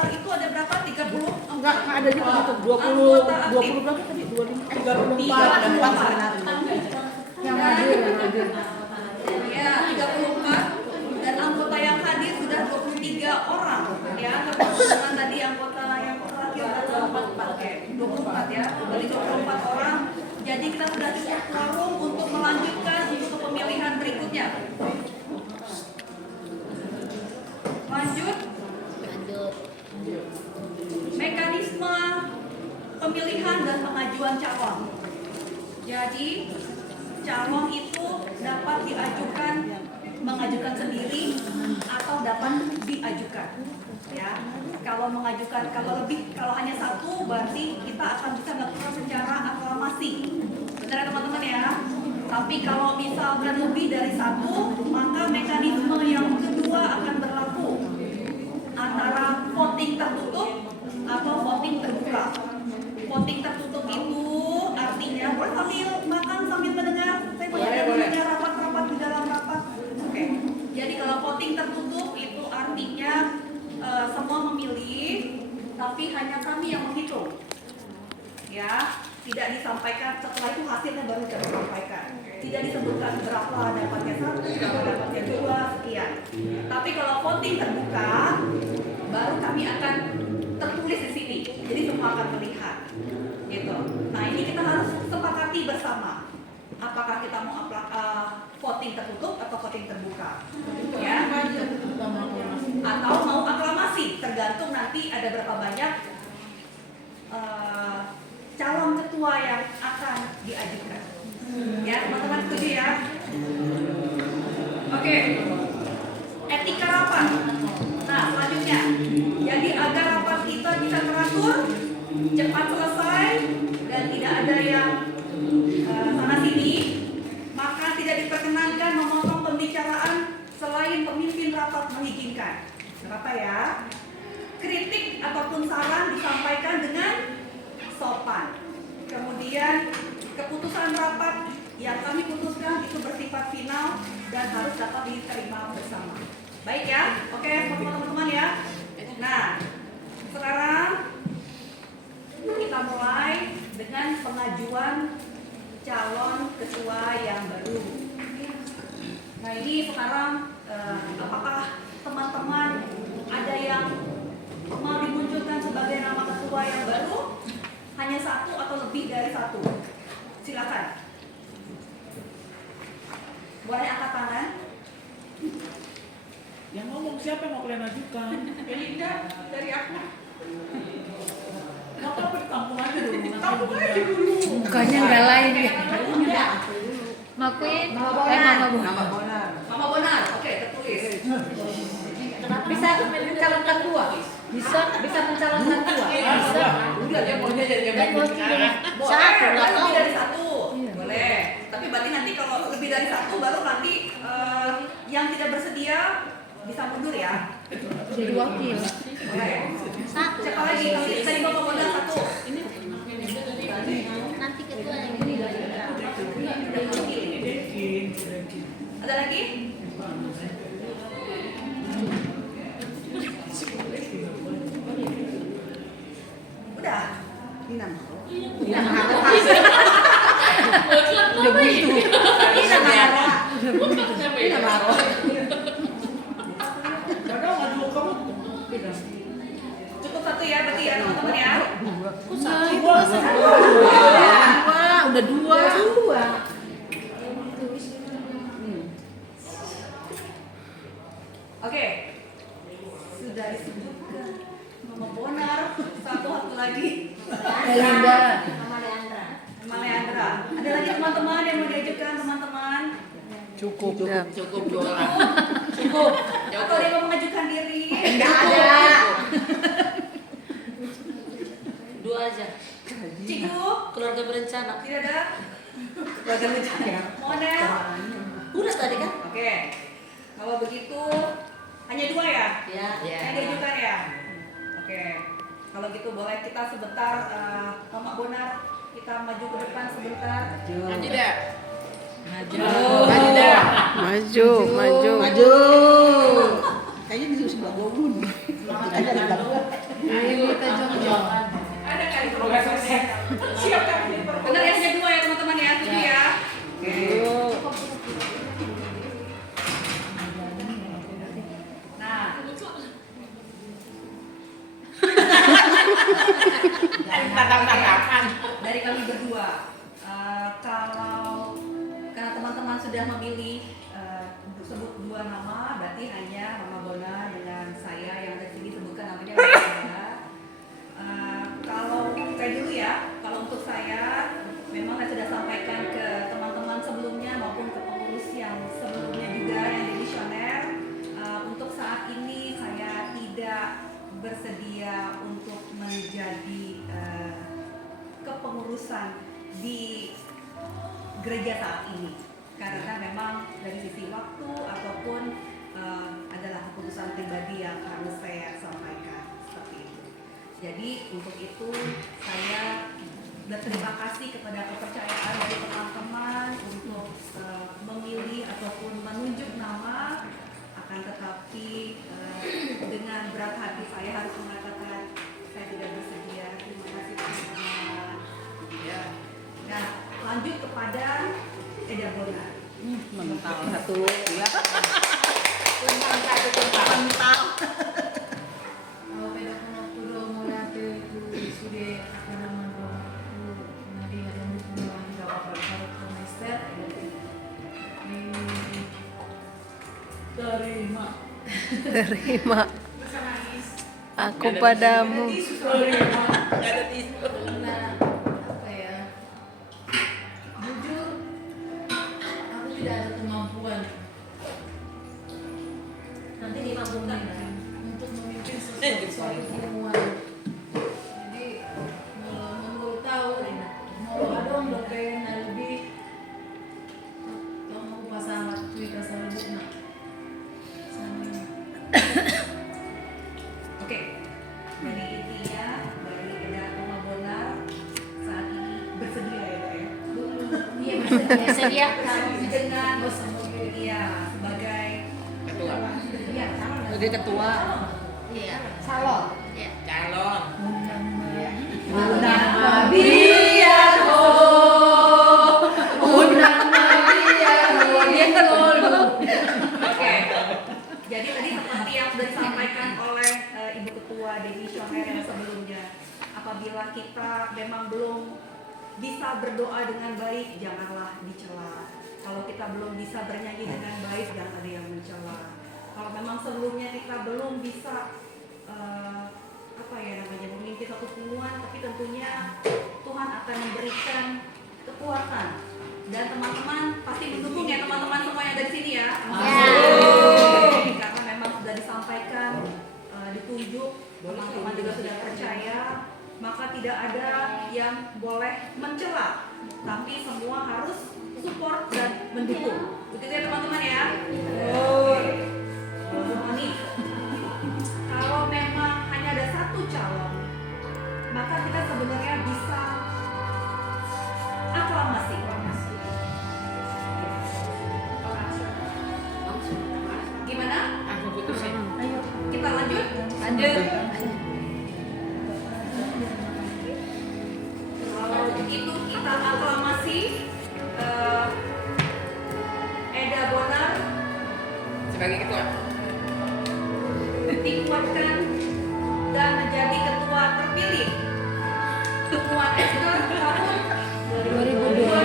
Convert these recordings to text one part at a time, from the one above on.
daftar itu ada berapa? 30? Enggak ada juga gitu. 20 berapa tadi? 34 sebenarnya. Yang hadir. Ya, 34 dan anggota yang hadir sudah 23 orang ya. Termasuk tadi anggota yang terakhir adalah 24 ya. Dari 24 orang. Jadi kita sudah cukup quorum untuk melanjutkan untuk pemilihan berikutnya. Lanjut. Mekanisme pemilihan dan pengajuan calon. Jadi calon itu dapat mengajukan sendiri atau dapat diajukan. Ya, kalau hanya satu berarti kita akan bisa melakukan secara aklamasi. Benar teman-teman ya. Tapi kalau misalkan lebih dari satu, maka mekanisme yang kedua akan berlaku antara voting tertutup atau voting terbuka. Voting tertutup itu artinya boleh sambil makan sambil mendengar. Saya mendengar rapat-rapat di dalam rapat. Oke. Jadi kalau voting tertutup itu artinya semua memilih, tapi hanya kami yang menghitung. Ya, tidak disampaikan setelah itu hasilnya baru kita sampaikan. Tidak disebutkan berapa dapatnya 1, berapa dapatnya 2, sekian. Tapi kalau voting terbuka, baru kami akan tertulis di sini. Jadi semua akan melihat. Gitu. Nah, ini kita harus sepakati bersama. Apakah kita mau voting tertutup atau voting terbuka? Ya. Atau mau aklamasi, tergantung nanti ada berapa banyak calon ketua yang akan diajukan. Ya, teman-teman setuju ya? Oke. Etika rapat. Nah, selanjutnya. Jadi agar rapat kita bisa teratur, cepat selesai, dan tidak ada yang sana sini, maka tidak diperkenankan memotong pembicaraan selain pemimpin rapat mengizinkan. Kenapa ya? Kritik ataupun saran disampaikan dengan sopan. Kemudian keputusan rapat yang kami putuskan itu bersifat final dan harus dapat diterima bersama. Baik ya? Oke, teman-teman ya. Nah, sekarang kita mulai dengan pengajuan calon ketua yang baru. Nah, ini sekarang apakah teman-teman ada yang mau dimunculkan sebagai nama ketua yang baru? Hanya satu atau lebih dari satu? Silakan. Boleh angkat tangan? Yang ngomong siapa yang mau kalian ajukan? Belinda dari aku. Nggak apa-apa ditampung aja dulu. Tampung aja dulu. Mukanya nggak lain ya. Makuin, Mama Bonar. Oke, tertulis. bisa mencalonkan dua. Bisa mencalonkan dua. Bisa. Udah dia maunya jadi Satu, lebih dari satu. Boleh. Tapi berarti nanti kalau lebih dari satu baru nanti yang tidak bersedia bisa mundur ya. Jadi wakil. Boleh. Satu. Siapa lagi? Tadi Mama Bonar satu. Nanti ketua yang ini. Ada lagi? Udah. Udah begitu. Padahal ngadu kamu Cukup satu ya berarti ya teman-teman ya. Udah dua. Oke. Sudah disebutkan Mama Bonar, satu lagi. Belinda. Mama Leandra. Ada lagi teman-teman yang mau diajukan teman-teman? Cukup. Cukup 2 orang. Cukup. Atau dia mau mengajukan diri? Enggak ada. 2 aja. Ciku? Keluarga berencana. Tidak ada? Keluarga rencana. Monel? Udah tadi kan? Oke. Kalau begitu hanya 2 ya? Ya. Yang diajukan ya? Oke. Kalau gitu boleh kita sebentar Mama Bonar kita maju ke depan sebentar. Maju deh. Maju. Kayaknya di sebelah gua. Ayo kita jong-jong. Ada kali progres selesai. Siap kan? Benar ya, hanya 2 ya teman-teman ya, setuju ya. Nah, Tantang-tantangan. dari kami berdua, kalau karena teman-teman sudah memilih untuk sebut 2 nama, berarti hanya Mama Bona dengan saya yang ada di sini sebutkan namanya. Kalau saya dulu ya, kalau untuk saya memang saya sudah sampaikan ke teman-teman sebelumnya maupun ke pengurus yang sebelumnya juga yang demisioner, untuk saat ini saya tidak bersedia untuk menjadi kepengurusan di gereja saat ini karena memang dari sisi waktu ataupun adalah keputusan pribadi yang harus saya sampaikan seperti itu. Jadi untuk itu saya berterima kasih kepada kepercayaan dari teman-teman untuk memilih ataupun menunjuk nama, akan tetapi dengan berat hati saya harus mengatakan saya tidak bersedia. Terima kasih teman-teman. Ya. Nah, lanjut kepada Eda Bona. Mental satu ya. Mental. Kalau beda pengaturan mulai dari sudah apa namanya nanti ada hubungan jawab semester Terima. terima aku padamu. Terima. Karena apa ya? Jujur, aku tidak ada kemampuan Nanti dimampukan. untuk memimpin sesuatu hubungan. Jadi mau tahu mau ada orang pengen lebih kalau mau pasang cerita sama Bukna. Oke. Jadi intinya dari Eda Oma Bona saat ini bersedia ya, Pak ya. Iya Bersedia. Dengan iya sebagai Ketua. iya calon. Sebagai ketua. Iya. Calon. Iya. Calon. Undang Nabiya Undang Nabiya dia kan dulu. Oke. Jadi tadi seperti yang sudah disampaikan oleh Ibu Ketua Demisioner yang sebelumnya, apabila kita memang belum bisa berdoa dengan baik, janganlah dicela. Kalau kita belum bisa bernyanyi dengan baik, jangan ada yang mencela. Kalau memang sebelumnya kita belum bisa apa ya namanya memimpin satu hubungan, tapi tentunya Tuhan akan memberikan kekuatan dan teman-teman pasti mendukung ya teman-teman semua yang dari sini ya. Karena memang sudah disampaikan, ditunjuk, teman-teman juga sudah percaya, maka tidak ada yang boleh mencela, tapi semua harus support dan mendukung. Begitu ya teman-teman ya. Nih, kalau memang hanya ada satu calon, maka kita sebenarnya bisa aklamasi. Gimana? Aku putusin. Kita lanjut? Lanjut. Kalau begitu kita aklamasi Eda Bonar Sebagai ketua. dikuatkan dan menjadi ketua terpilih hubungan Esther tahun 2020.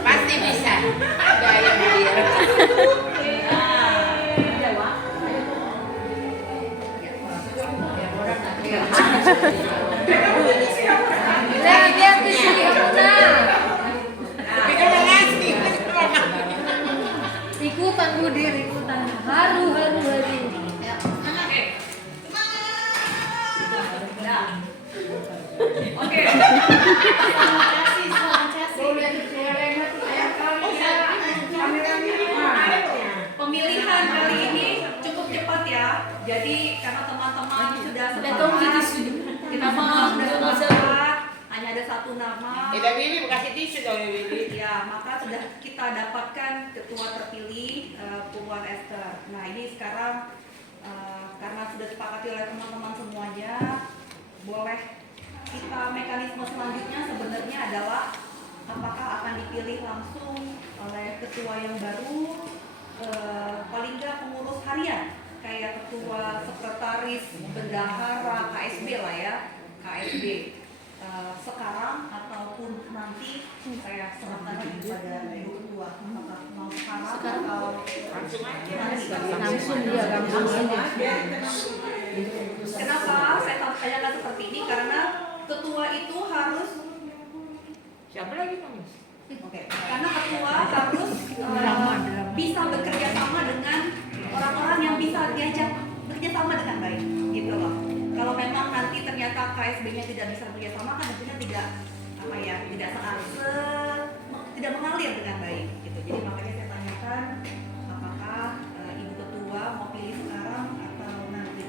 Pasti bisa. Gaya dia. Lihat di sini Tapi kan ngasih. ikutan bunuh diri. Tapi Bibi kasih tisu dong Bibi. Ya, maka sudah kita dapatkan ketua terpilih Puan Esther. Nah, ini sekarang karena sudah disepakati oleh teman-teman semuanya, boleh kita mekanisme selanjutnya sebenarnya adalah apakah akan dipilih langsung oleh ketua yang baru, paling nggak pengurus harian kayak ketua, sekretaris, bendahara, KSB lah ya, KSB. Sekarang ataupun nanti saya serahkan lagi kepada Ibu Ketua, apakah mau sekarang atau Langsung aja. Langsung dia langsung aja. Kenapa saya tanyakan seperti ini? Karena ketua itu harus Siapa lagi kamu? karena ketua harus bisa bekerja sama dengan orang-orang yang bisa diajak bekerja sama dengan baik, gitu loh. Kalau memang nanti ternyata KSB-nya tidak bisa bekerja sama, kan tentunya tidak tidak mengalir dengan baik, gitu. Jadi makanya saya tanyakan apakah Ibu Ketua mau pilih sekarang atau nanti.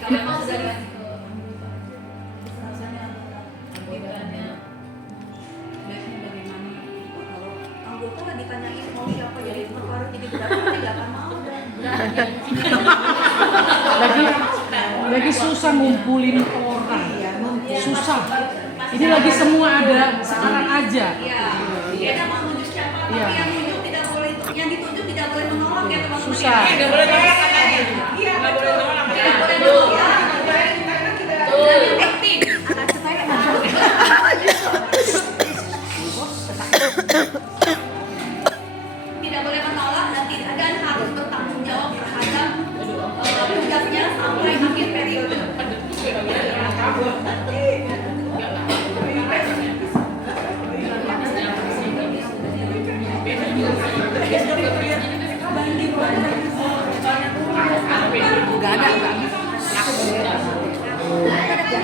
Kalau memang sudah dikasih ke rasanya baiknya bagaimana? Kalau anggota lagi ditanyain mau siapa jadi sekretaris jadi berapa, dia nggak akan mau. Lagi susah ngumpulin orang, susah. Ini lagi semua ada sekarang aja. Iya, dia mau nunjuk siapa, tapi Iya. yang nunjuk tidak boleh, yang ditunjuk tidak boleh menolak ya teman-teman. Susah. Nggak boleh nolak katanya. Iya, nggak boleh nolak. Tidak boleh menolak. Dan yang penting, anak saya tidak boleh menolak dan harus bertanggung jawab terhadap tugasnya sampai akhir periode.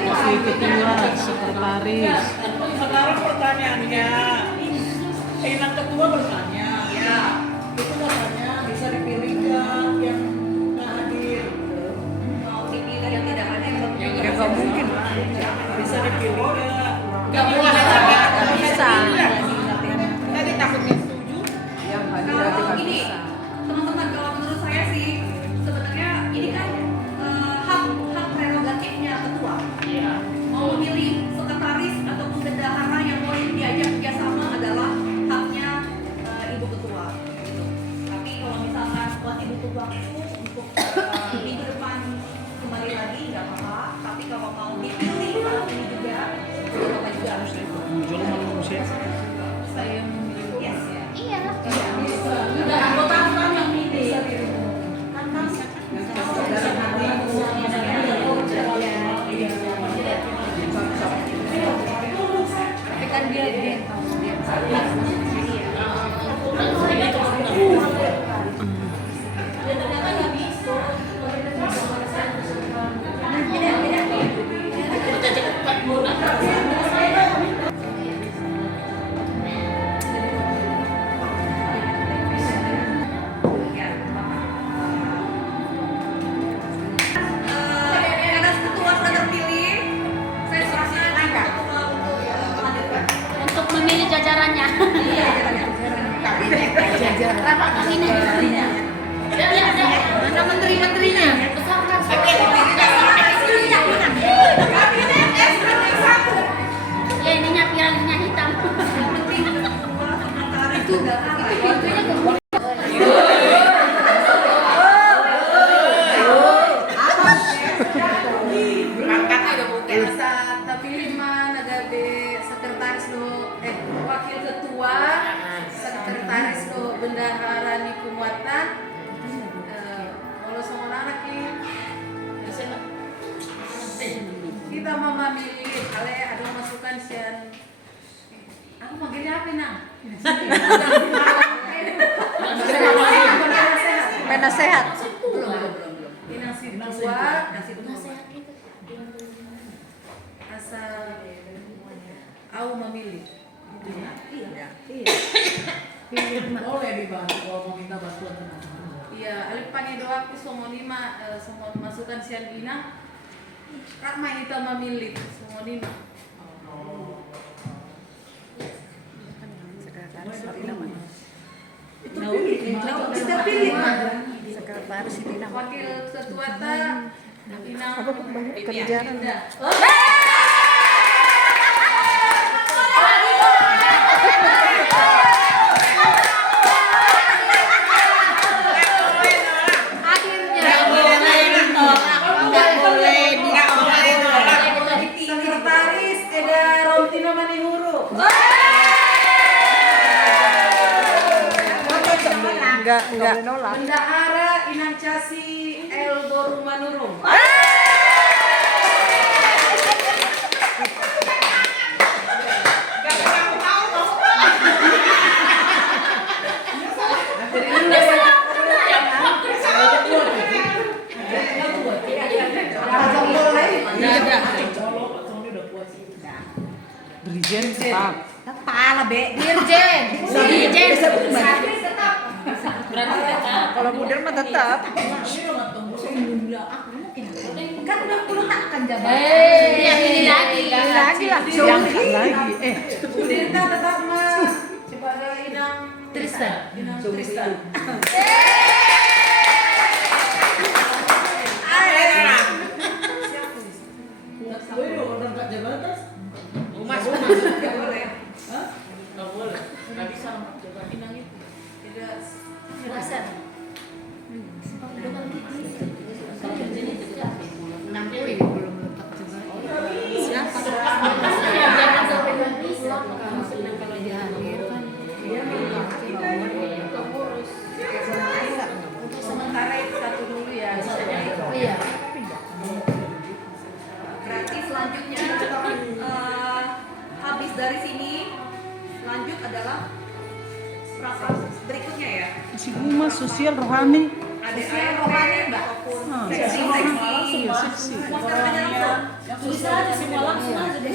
Masih ketua, sekretaris. Sekarang pertanyaannya, Inang Ketua bertanya, Ya, itu katanya bisa dipilih nggak yang nggak hadir? mau dipilih yang tidak ada yang Ya nggak mungkin. Bisa dipilih nggak? Nggak boleh nggak Bisa. Tadi takutnya setuju. Yang hadir aja kalau nggak gini, bisa. teman-teman, kalau menurut saya sih sebenarnya ini kan hak prerogatifnya ketua. Iya. Mau memilih sekretaris ataupun bendahara yang boleh diajak kerjasama adalah haknya Ibu Ketua. Gitu. Tapi kalau misalkan buat Ibu Ketua itu untuk minggu depan kembali lagi nggak apa-apa. Tapi kalau mau dipilih saat ini juga, Bapak juga harus ikut. Muncul manusia. Saya yes ya. Udah anggota kan yang pilih. Tapi kan dia Karena ketua sudah terpilih, saya serahkan ketua untuk melanjutkan. Untuk memilih jajarannya. Iya. Rapat ini menterinya. Ya, ya, ya. mana menteri-menterinya? Besarkan. Tapi yang dipilih Ya ininya pialnya hitam. Yang penting ketua sekretaris bendahara. Angkatnya udah bukan. Asa tapi lima nagade sekretaris lo wakil ketua sekretaris lo bendahara ni kumuatan kalau sama anak ini kita mau memilih kalau ada masukan sian aku manggilnya apa nang Penasehat. belum ini nasi dua asa Aku memilih. Boleh dibantu kalau mau minta bantuan teman-teman. Iya, alipani doa aku semua lima, semua masukan sian ina. Kak main kita memilih semua lima. Kita pilih. Wakil ketua ta Inang Kerjaan. Sekretaris ada Rontino Manihuru. Enggak Bendahara Inang Casi El Boru Manurung. Brigjen tetap. Dirjen. kalau modern mah tetap. Kan udah puluh tak akan jabat. Yang ini lagi. Lagi lah. Lagi. Dirta tetap mah sebagai Inang Tristan. Inang Tristan. Orang tak jabatan. Umas. Nggak boleh. Nggak boleh. Nggak bisa jabatan. Inang itu tidak. Rasan. Untuk sementara itu satu dulu ya. Iya. Berarti selanjutnya habis dari sini lanjut adalah rapat berikutnya ya. Si humas, sosial, rohani. Ada rohani mbak. Seksi-seksi. Iya, seksi. Mau sekarang aja langsung. Bisa aja semua langsung aja deh.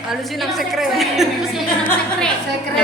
Halusin ang sekre. Sekre.